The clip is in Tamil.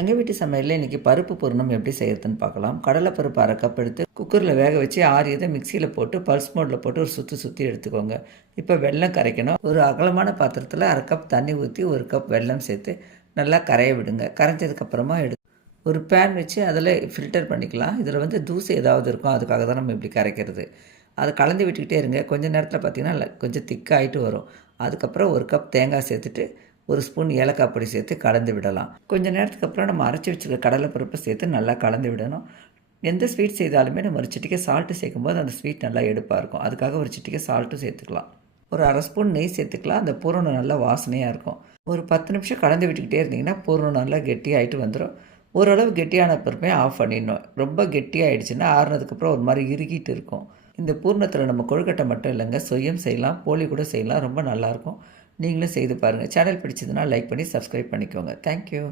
எங்கள் வீட்டு சமையலில் இன்றைக்கி பருப்பு பூரணம் எப்படி செய்கிறதுன்னு பார்க்கலாம். கடலைப்பருப்பு 1/2 கப் எடுத்து குக்கரில் வேக வச்சு ஆறியதை மிக்சியில் போட்டு பல்ஸ் மோடில் போட்டு ஒரு சுற்றி எடுத்துக்கோங்க. இப்போ வெல்லம் கரைக்கணும். ஒரு அகலமான பாத்திரத்தில் 1/2 கப் தண்ணி ஊற்றி 1 கப் வெல்லம் சேர்த்து நல்லா கரைய விடுங்க. கரைஞ்சதுக்கப்புறமா ஒரு பேன் வச்சு அதில் ஃபில்டர் பண்ணிக்கலாம். இதில் தூசு ஏதாவது இருக்கும், அதுக்காக தான் நம்ம இப்படி கரைக்கிறது. அதை கலந்து விட்டுக்கிட்டே இருங்க. கொஞ்சம் நேரத்தில் பார்த்திங்கன்னா கொஞ்சம் திக்காகிட்டு வரும். அதுக்கப்புறம் 1 கப் தேங்காய் சேர்த்துட்டு 1 ஸ்பூன் ஏலக்காய் பொடி சேர்த்து கலந்து விடலாம். கொஞ்சம் நேரத்துக்கு அப்புறம் நம்ம அரைச்சி வச்சுருக்க கடலைப்பருப்பை சேர்த்து நல்லா கலந்து விடணும். எந்த ஸ்வீட் செய்தாலுமே நம்ம ஒரு சிட்டிகை சால்ட்டு சேர்க்கும்போது அந்த ஸ்வீட் நல்லா எடுப்பாக இருக்கும். அதுக்காக ஒரு சிட்டிகை சால்ட்டும் சேர்த்துக்கலாம். ஒரு 1/2 ஸ்பூன் நெய் சேர்த்துக்கலாம். அந்த பூரணம் நல்லா வாசனையாக இருக்கும். ஒரு 10 நிமிஷம் கலந்து விட்டுக்கிட்டே இருந்தீங்கன்னா பூரணம் நல்லா கெட்டியாகிட்டு வந்துடும். ஓரளவு கெட்டியான பருப்பை ஆஃப் பண்ணிடணும். ரொம்ப கெட்டியாகிடுச்சுன்னா ஆறுனதுக்கப்புறம் ஒரு மாதிரி இறுகிட்டு இருக்கும். இந்த பூர்ணத்தில் நம்ம கொழுக்கட்டை மட்டும் இல்லைங்க, சொய்யம் செய்யலாம், போலி கூட செய்யலாம். ரொம்ப நல்லாயிருக்கும். நீங்களும் செய்து பாருங்கள். சேனல் பிடிச்சதுன்னா லைக் பண்ணி சப்ஸ்கிரைப் பண்ணிக்கோங்க. தேங்க்யூ.